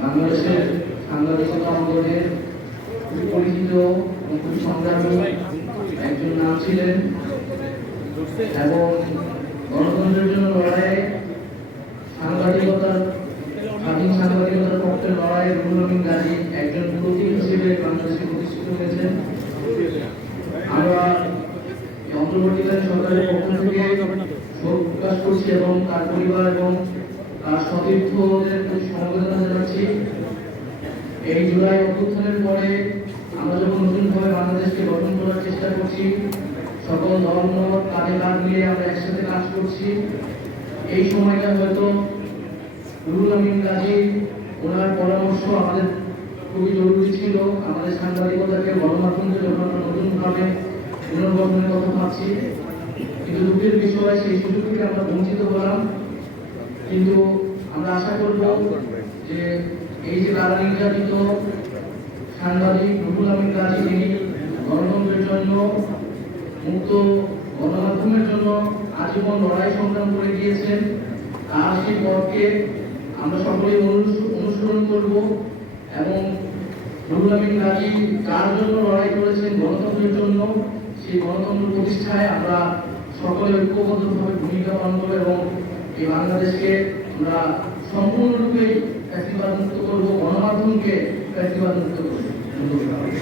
বাংলাদেশের সাংবাদিকতা অঙ্গনের পরিচিত এবং খুব সংগ্রামী একজন নাম ছিলেন এবং গণতন্ত্রের জন্য লড়াইয়ে সাংবাদিকতার সাংবাদিকতার পক্ষে লড়াই রুহুল আমিন গাজী একজন প্রতীক হিসেবে বাংলাদেশে অন্তর্বর্তীকালীন সরকারের তার পরিবার এবং এই জুলাই অভ্যুত্থানের পরে আমরা যখন নতুনভাবে বাংলাদেশকে গঠন করার চেষ্টা করছি, সকল ধর্ম কাঁধে কাঁধ মিলিয়ে আমরা একসাথে কাজ করছি। এই সময়টা হয়তো রুহুল আমিন ওনার পরামর্শ আমাদের খুবই জরুরি ছিল। আমাদের সাংবাদিকতাকে গণমাধ্যমকে যখন নতুনভাবে পুনর্গঠনের কথা ভাবছি। কিন্তু দুঃখের বিষয়, সেই সুযোগ থেকে আমরা বঞ্চিত হলাম কিন্তু আমরা আশা করব যে এই যে তারা নির্যাতিত সাংবাদিক রুহুল আমিন গাজী তিনি গণতন্ত্রের জন্য, মুক্ত গণমাধ্যমের জন্য আজীবন লড়াই সংগ্রাম করে গিয়েছেন, তার সেই পথকে আমরা সকলেই অনুস- অনুসরণ করব এবং রুহুল আমিন গাজী যার জন্য লড়াই করেছেন গণতন্ত্রের জন্য? সেই গণতন্ত্র প্রতিষ্ঠায় আমরা সকলে ঐক্যবদ্ধভাবে ভূমিকা পালন করব এবং এই বাংলাদেশকে আমরা সম্পূর্ণরূপে ফ্যাসিবাদ মুক্ত করব, গণমাধ্যমকে ফ্যাসিবাদ মুক্ত করব।